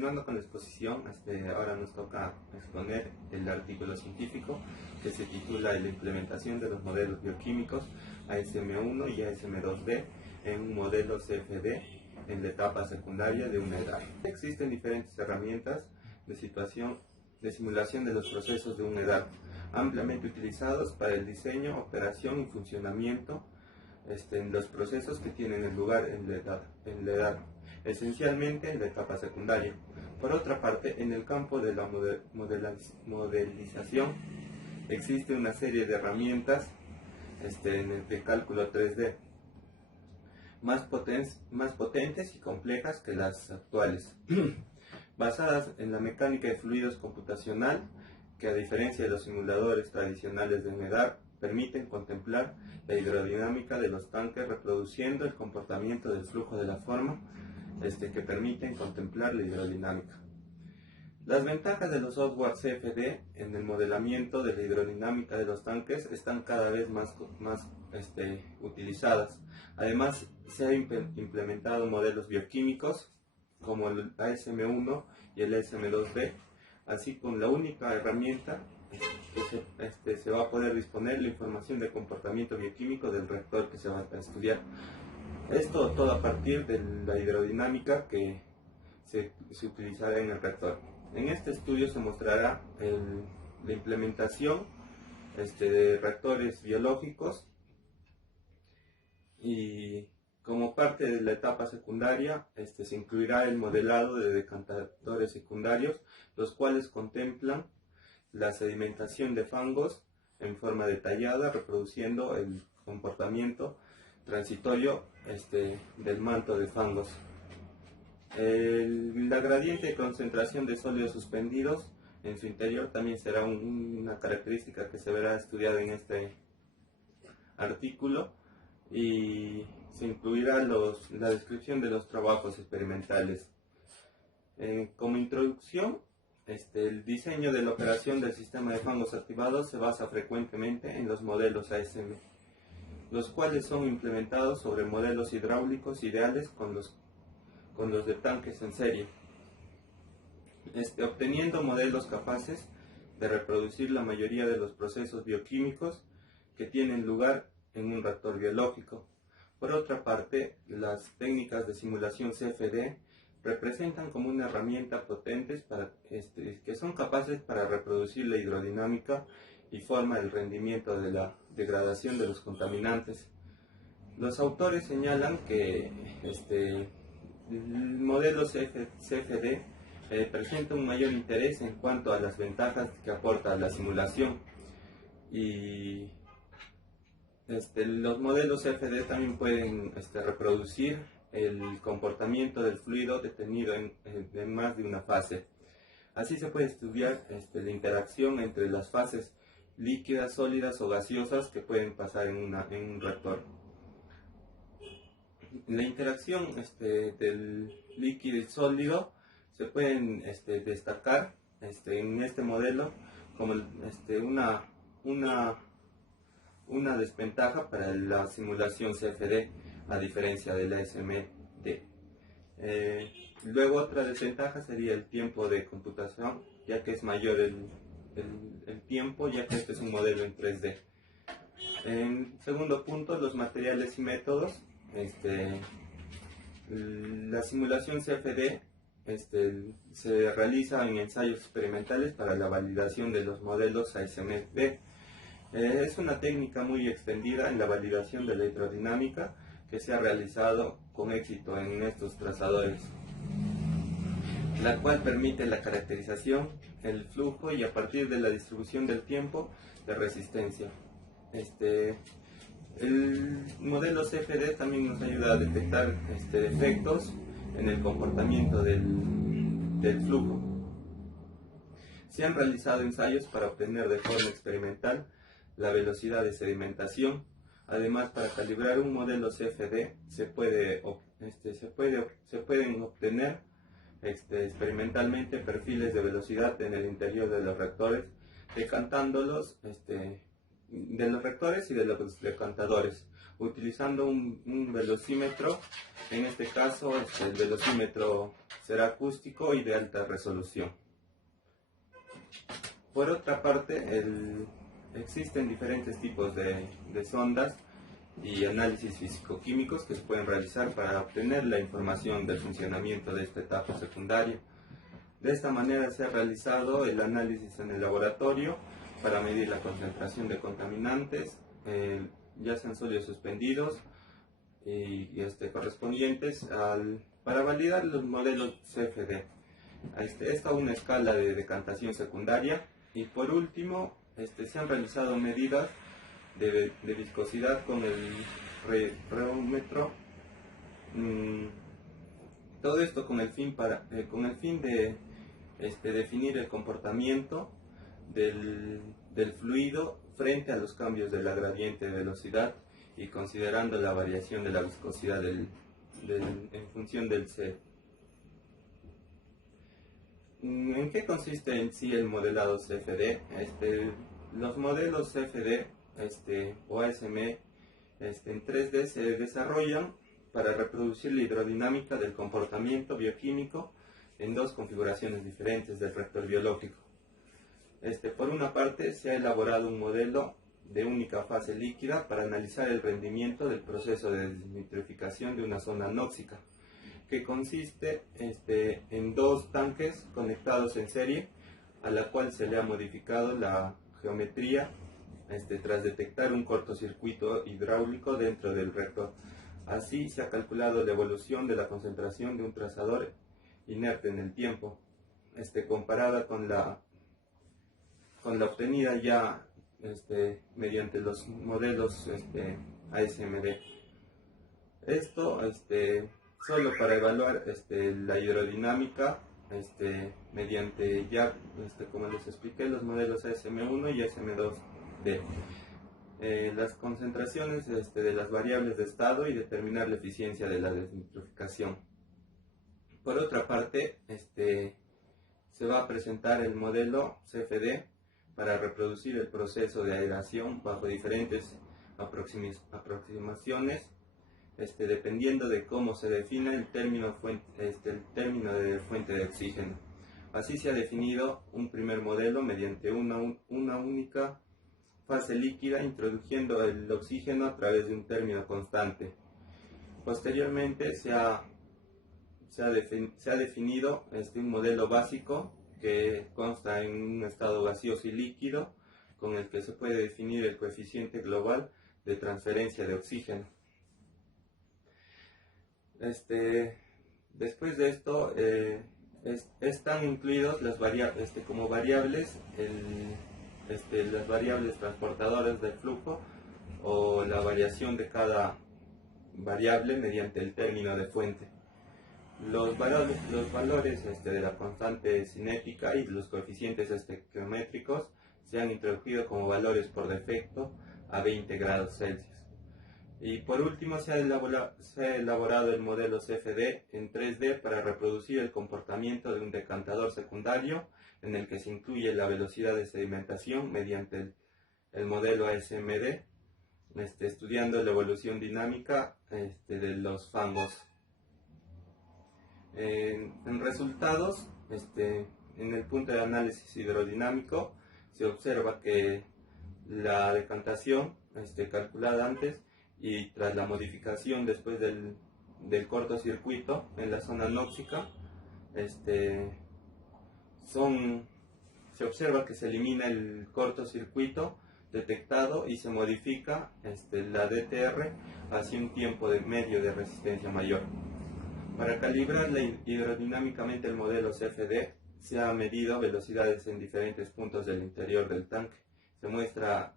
Continuando con la exposición, ahora nos toca exponer el artículo científico que se titula La implementación de los modelos bioquímicos ASM1 y ASM2D en un modelo CFD en la etapa secundaria de una edad. Existen diferentes herramientas de simulación de los procesos de una edad, ampliamente utilizados para el diseño, operación y funcionamiento en los procesos que tienen lugar en la edad, esencialmente en la etapa secundaria. Por otra parte, en el campo de la modelización existe una serie de herramientas en el de cálculo 3D más potentes y complejas que las actuales, basadas en la mecánica de fluidos computacional, que a diferencia de los simuladores tradicionales de humedad, permiten contemplar la hidrodinámica de los tanques reproduciendo el comportamiento del flujo de la forma que permiten contemplar la hidrodinámica. Las ventajas de los software CFD en el modelamiento de la hidrodinámica de los tanques están cada vez más utilizadas. Además, se han implementado modelos bioquímicos como el ASM1 y el ASM2D, así con la única herramienta que se va a poder disponer la información de comportamiento bioquímico del reactor que se va a estudiar. Esto todo a partir de la hidrodinámica que se utilizará en el reactor. En este estudio se mostrará la implementación de reactores biológicos, y como parte de la etapa secundaria se incluirá el modelado de decantadores secundarios, los cuales contemplan la sedimentación de fangos en forma detallada, reproduciendo el comportamiento transitorio del manto de fangos. La gradiente de concentración de sólidos suspendidos en su interior también será una característica que se verá estudiada en este artículo, y se incluirá la descripción de los trabajos experimentales. Como introducción, el diseño de la operación del sistema de fangos activados se basa frecuentemente en los modelos ASM, los cuales son implementados sobre modelos hidráulicos ideales con los de tanques en serie, obteniendo modelos capaces de reproducir la mayoría de los procesos bioquímicos que tienen lugar en un reactor biológico. Por otra parte, las técnicas de simulación CFD representan como una herramienta potentes que son capaces para reproducir la hidrodinámica y forma el rendimiento de la degradación de los contaminantes. Los autores señalan que el modelo CFD presenta un mayor interés en cuanto a las ventajas que aporta la simulación, y los modelos CFD también pueden reproducir el comportamiento del fluido detenido en más de una fase. Así se puede estudiar la interacción entre las fases líquidas, sólidas o gaseosas que pueden pasar en un reactor. La interacción del líquido y sólido se pueden destacar en este modelo como una desventaja para la simulación CFD, a diferencia de la SMD. Luego, otra desventaja sería el tiempo de computación, ya que es mayor el tiempo, ya que este es un modelo en 3D. En segundo punto, los materiales y métodos. La simulación CFD se realiza en ensayos experimentales para la validación de los modelos ASMD. Es una técnica muy extendida en la validación de la hidrodinámica que se ha realizado con éxito en estos trazadores, la cual permite la caracterización, el flujo y a partir de la distribución del tiempo de resistencia. El modelo CFD también nos ayuda a detectar defectos en el comportamiento del flujo. Se han realizado ensayos para obtener de forma experimental la velocidad de sedimentación. Además, para calibrar un modelo CFD se pueden obtener experimentalmente perfiles de velocidad en el interior de los reactores, decantándolos los rectores y de los decantadores, utilizando un velocímetro. En este caso, el velocímetro será acústico y de alta resolución. Por otra parte, existen diferentes tipos de sondas y análisis físico-químicos que se pueden realizar para obtener la información del funcionamiento de esta etapa secundaria. De esta manera se ha realizado el análisis en el laboratorio para medir la concentración de contaminantes, ya sean sólidos suspendidos y correspondientes para validar los modelos CFD. Esta es una escala de decantación secundaria. Y por último, se han realizado medidas de viscosidad con el reómetro. Todo esto con el fin de definir el comportamiento del fluido frente a los cambios de la gradiente de velocidad y considerando la variación de la viscosidad en función del C. ¿En qué consiste en sí el modelado CFD? Los modelos CFD o ASME en 3D se desarrollan para reproducir la hidrodinámica del comportamiento bioquímico en dos configuraciones diferentes del reactor biológico. Por una parte, se ha elaborado un modelo de única fase líquida para analizar el rendimiento del proceso de desnitrificación de una zona anóxica, que consiste en dos tanques conectados en serie, a la cual se le ha modificado la geometría tras detectar un cortocircuito hidráulico dentro del reactor. Así se ha calculado la evolución de la concentración de un trazador inerte en el tiempo, comparada con la obtenida ya mediante los modelos ASMD. Esto solo para evaluar la hidrodinámica mediante ya, como les expliqué, los modelos ASM1 y ASM2D. Las concentraciones de las variables de estado y determinar la eficiencia de la desnitrificación. Por otra parte, se va a presentar el modelo CFD para reproducir el proceso de aireación bajo diferentes aproximaciones, dependiendo de cómo se define el término de fuente de oxígeno. Así se ha definido un primer modelo mediante una única fase líquida, introduciendo el oxígeno a través de un término constante. Posteriormente se ha definido un modelo básico que consta en un estado gaseoso y líquido, con el que se puede definir el coeficiente global de transferencia de oxígeno. Después de esto, están incluidos como variables las variables transportadoras del flujo o la variación de cada variable mediante el término de fuente. Los valores de la constante cinética y los coeficientes estequiométricos se han introducido como valores por defecto a 20 grados Celsius. Y por último se ha elaborado el modelo CFD en 3D para reproducir el comportamiento de un decantador secundario, en el que se incluye la velocidad de sedimentación mediante el modelo ASMD, estudiando la evolución dinámica de los fangos. En resultados, en el punto de análisis hidrodinámico, se observa que la decantación calculada antes y tras la modificación después del cortocircuito en la zona anóxica, se observa que se elimina el cortocircuito detectado y se modifica la DTR hacia un tiempo medio de resistencia mayor. Para calibrar hidrodinámicamente el modelo CFD, se ha medido velocidades en diferentes puntos del interior del tanque. Se muestra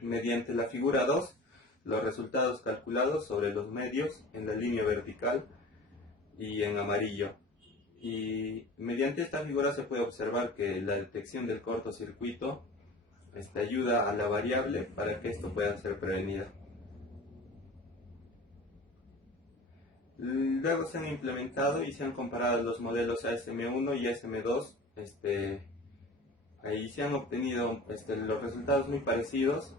mediante la figura 2 los resultados calculados sobre los medios en la línea vertical y en amarillo. Y mediante esta figura se puede observar que la detección del cortocircuito ayuda a la variable para que esto pueda ser prevenido. Luego se han implementado y se han comparado los modelos ASM1 y ASM2 Ahí se han obtenido los resultados muy parecidos,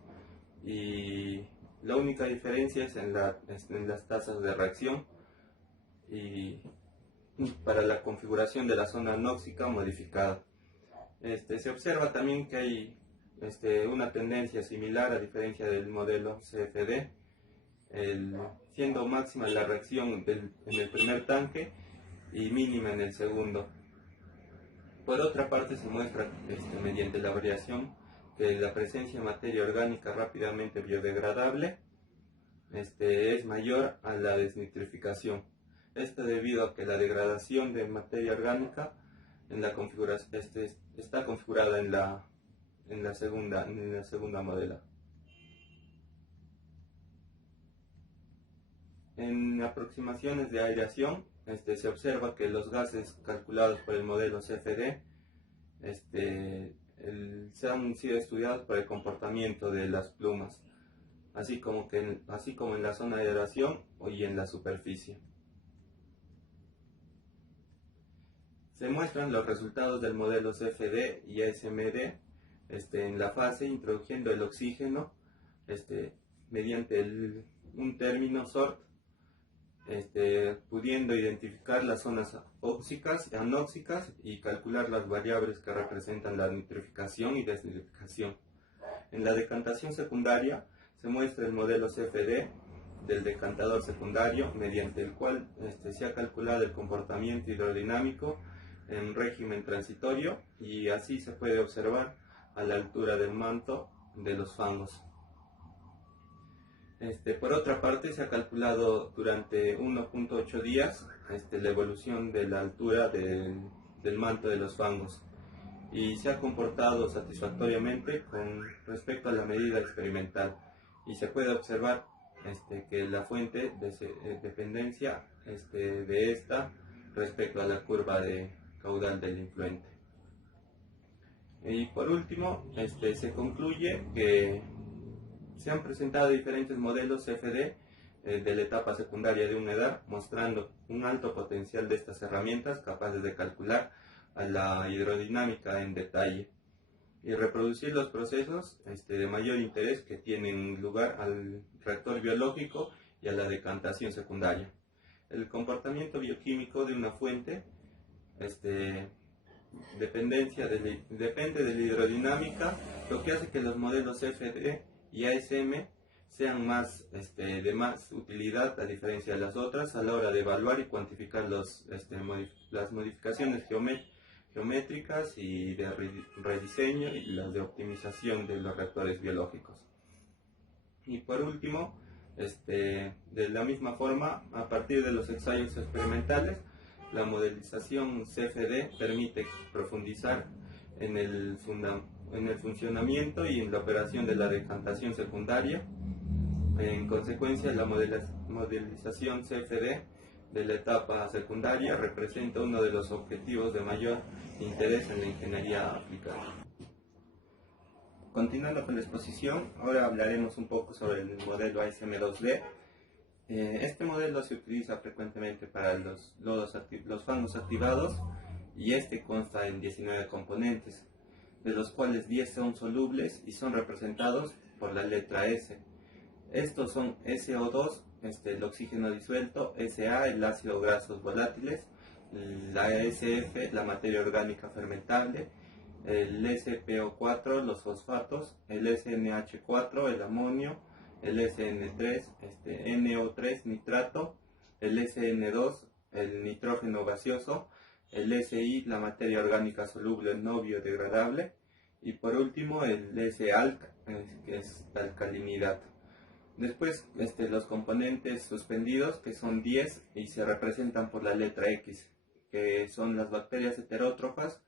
y la única diferencia es en las tasas de reacción y para la configuración de la zona anóxica modificada. Se observa también que hay una tendencia similar, a diferencia del modelo CFD, siendo máxima la reacción en el primer tanque y mínima en el segundo. Por otra parte, se muestra mediante la variación que la presencia de materia orgánica rápidamente biodegradable es mayor a la desnitrificación. Esto debido a que la degradación de materia orgánica en la configuración está configurada en la segunda modela. En aproximaciones de aireación se observa que los gases calculados por el modelo CFD se han sido estudiados por el comportamiento de las plumas, así como en la zona de aireación y en la superficie. Se muestran los resultados del modelo CFD y ASMD en la fase introduciendo el oxígeno mediante un término SORT, pudiendo identificar las zonas óxicas y anóxicas y calcular las variables que representan la nitrificación y desnitrificación. En la decantación secundaria se muestra el modelo CFD del decantador secundario, mediante el cual se ha calculado el comportamiento hidrodinámico en régimen transitorio, y así se puede observar a la altura del manto de los fangos. Por otra parte, se ha calculado durante 1.8 días la evolución de la altura del manto de los fangos, y se ha comportado satisfactoriamente con respecto a la medida experimental, y se puede observar que la fuente de dependencia de esta respecto a la curva de caudal del influente. Y por último, se concluye que se han presentado diferentes modelos CFD de la etapa secundaria de humedad, mostrando un alto potencial de estas herramientas capaces de calcular a la hidrodinámica en detalle y reproducir los procesos de mayor interés que tienen lugar al reactor biológico y a la decantación secundaria. El comportamiento bioquímico de una fuente depende de la hidrodinámica, lo que hace que los modelos CFD y ASM sean de más utilidad, a diferencia de las otras, a la hora de evaluar y cuantificar las modificaciones geométricas y de rediseño y las de optimización de los reactores biológicos. Y por último, de la misma forma, a partir de los ensayos experimentales, la modelización CFD permite profundizar en el funcionamiento y en la operación de la decantación secundaria. En consecuencia, la modelización CFD de la etapa secundaria representa uno de los objetivos de mayor interés en la ingeniería aplicada. Continuando con la exposición, ahora hablaremos un poco sobre el modelo ASM2D. Este modelo se utiliza frecuentemente para los fangos activados, y consta en 19 componentes, de los cuales 10 son solubles y son representados por la letra S. Estos son SO2, el oxígeno disuelto; SA, el ácido grasos volátiles; la SF, la materia orgánica fermentable; el SPO4, los fosfatos; el SNH4, el amonio; el SN3, NO3, nitrato; el SN2, el nitrógeno gaseoso; el SI, la materia orgánica soluble no biodegradable; y por último el SAlc, que es la alcalinidad. Después los componentes suspendidos, que son 10 y se representan por la letra X, que son las bacterias heterótrofas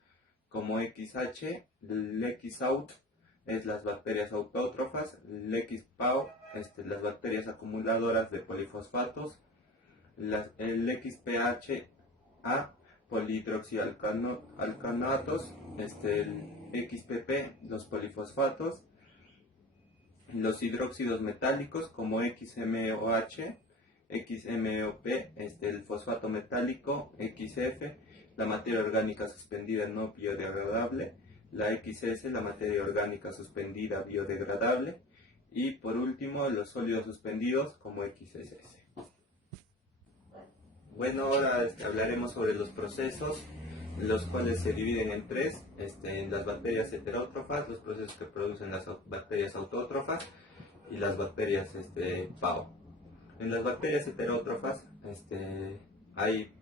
como XH; el XAut es las bacterias autótrofas; el XPAO las bacterias acumuladoras de polifosfatos; el XPHA, polihidroxialcanoatos; el XPP, los polifosfatos; los hidróxidos metálicos como XMOH, XMOP, el fosfato metálico; XF, la materia orgánica suspendida no biodegradable; la XS, la materia orgánica suspendida biodegradable, y por último los sólidos suspendidos como XSS. Bueno, ahora hablaremos sobre los procesos, los cuales se dividen en tres, en las bacterias heterótrofas, los procesos que producen las bacterias autótrofas y las bacterias PAO. En las bacterias heterótrofas hay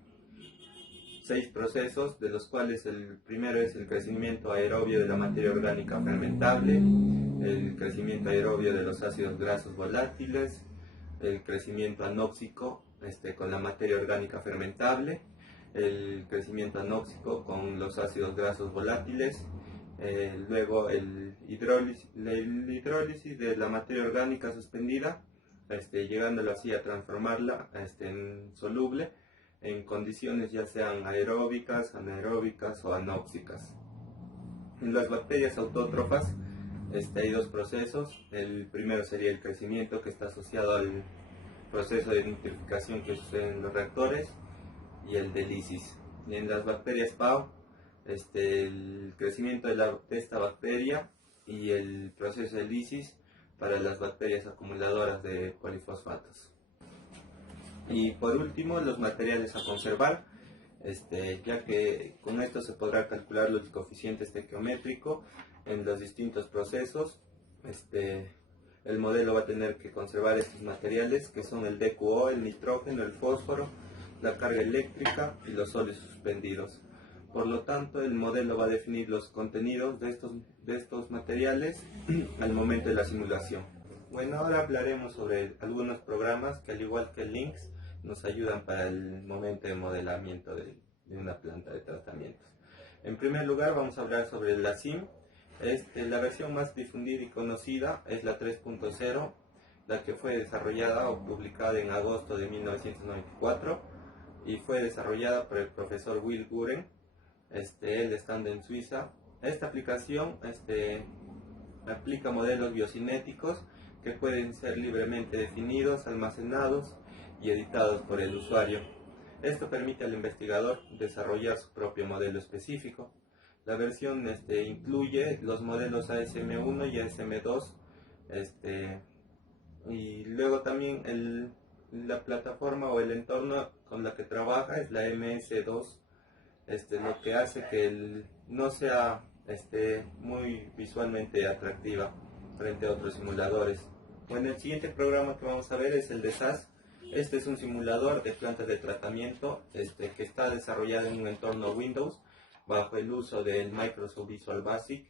6 procesos, de los cuales el primero es el crecimiento aerobio de la materia orgánica fermentable, el crecimiento aerobio de los ácidos grasos volátiles, el crecimiento anóxico con la materia orgánica fermentable, el crecimiento anóxico con los ácidos grasos volátiles, luego la hidrólisis de la materia orgánica suspendida, llegándolo así a transformarla en soluble en condiciones ya sean aeróbicas, anaeróbicas o anóxicas. En las bacterias autótrofas hay 2 procesos. El primero sería el crecimiento, que está asociado al proceso de nitrificación que sucede en los reactores, y el de lisis. Y en las bacterias PAO, el crecimiento de esta bacteria y el proceso de lisis para las bacterias acumuladoras de polifosfatos. Y por último, los materiales a conservar, ya que con esto se podrá calcular los coeficientes estequiométricos en los distintos procesos. El modelo va a tener que conservar estos materiales, que son el DQO, el nitrógeno, el fósforo, la carga eléctrica y los sólidos suspendidos. Por lo tanto, el modelo va a definir los contenidos de estos materiales al momento de la simulación. Bueno, ahora hablaremos sobre algunos programas que, al igual que LINX, nos ayudan para el momento de modelamiento de una planta de tratamientos. En primer lugar, vamos a hablar sobre la SIM. La versión más difundida y conocida es la 3.0, la que fue desarrollada o publicada en agosto de 1994 y fue desarrollada por el profesor Will Guren, él estando en Suiza. Esta aplicación aplica modelos biocinéticos que pueden ser libremente definidos, almacenados y editados por el usuario. Esto permite al investigador desarrollar su propio modelo específico. La versión incluye los modelos ASM1 y ASM2, y luego también la plataforma o el entorno con la que trabaja es la MS2, lo que hace que no sea muy visualmente atractiva frente a otros simuladores. Bueno, el siguiente programa que vamos a ver es el de SAS. Este es un simulador de plantas de tratamiento que está desarrollado en un entorno Windows bajo el uso del Microsoft Visual Basic.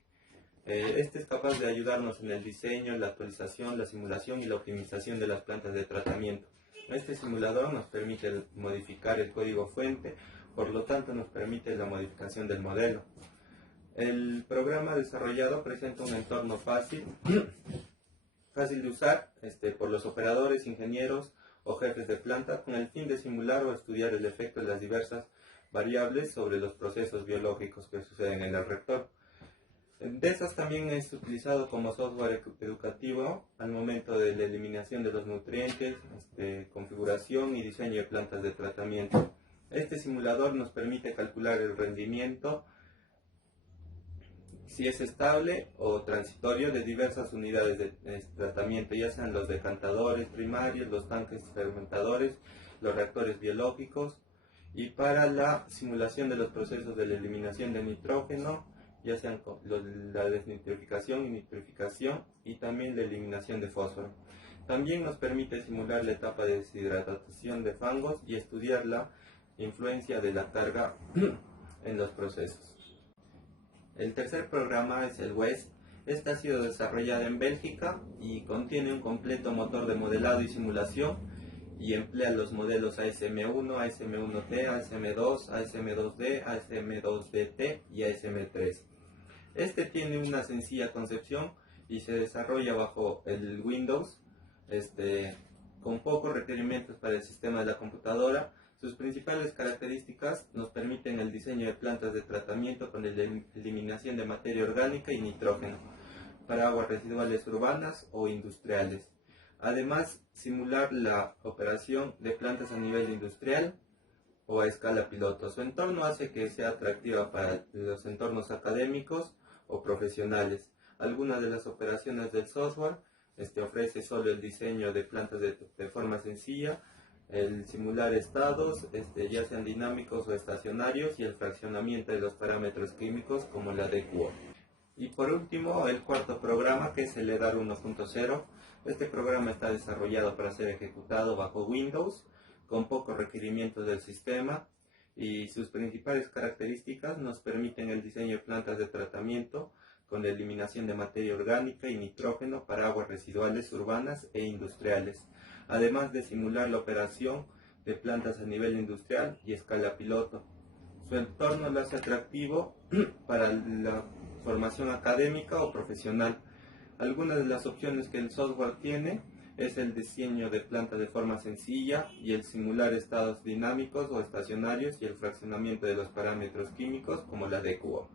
Este es capaz de ayudarnos en el diseño, la actualización, la simulación y la optimización de las plantas de tratamiento. Este simulador nos permite modificar el código fuente, por lo tanto nos permite la modificación del modelo. El programa desarrollado presenta un entorno fácil de usar por los operadores, ingenieros o jefes de planta, con el fin de simular o estudiar el efecto de las diversas variables sobre los procesos biológicos que suceden en el reactor. De esas también es utilizado como software educativo al momento de la eliminación de los nutrientes, configuración y diseño de plantas de tratamiento. Este simulador nos permite calcular el rendimiento, si es estable o transitorio, de diversas unidades de tratamiento, ya sean los decantadores primarios, los tanques fermentadores, los reactores biológicos, y para la simulación de los procesos de la eliminación de nitrógeno, ya sean la desnitrificación y nitrificación, y también la eliminación de fósforo. También nos permite simular la etapa de deshidratación de fangos y estudiar la influencia de la carga en los procesos. El tercer programa es el WEST. Este ha sido desarrollado en Bélgica y contiene un completo motor de modelado y simulación y emplea los modelos ASM1, ASM1T, ASM2, ASM2D, ASM2DT y ASM3. Este tiene una sencilla concepción y se desarrolla bajo el Windows, con pocos requerimientos para el sistema de la computadora. Sus principales características nos permiten el diseño de plantas de tratamiento con la eliminación de materia orgánica y nitrógeno para aguas residuales urbanas o industriales. Además, simular la operación de plantas a nivel industrial o a escala piloto. Su entorno hace que sea atractiva para los entornos académicos o profesionales. Algunas de las operaciones del software ofrece solo el diseño de plantas de forma sencilla, el simular estados, ya sean dinámicos o estacionarios, y el fraccionamiento de los parámetros químicos como la DQO. Y por último, el cuarto programa, que es el EDAR 1.0. Este programa está desarrollado para ser ejecutado bajo Windows, con pocos requerimientos del sistema, y sus principales características nos permiten el diseño de plantas de tratamiento con la eliminación de materia orgánica y nitrógeno para aguas residuales urbanas e industriales, además de simular la operación de plantas a nivel industrial y escala piloto. Su entorno lo hace atractivo para la formación académica o profesional. Algunas de las opciones que el software tiene es el diseño de plantas de forma sencilla y el simular estados dinámicos o estacionarios y el fraccionamiento de los parámetros químicos como la DQO.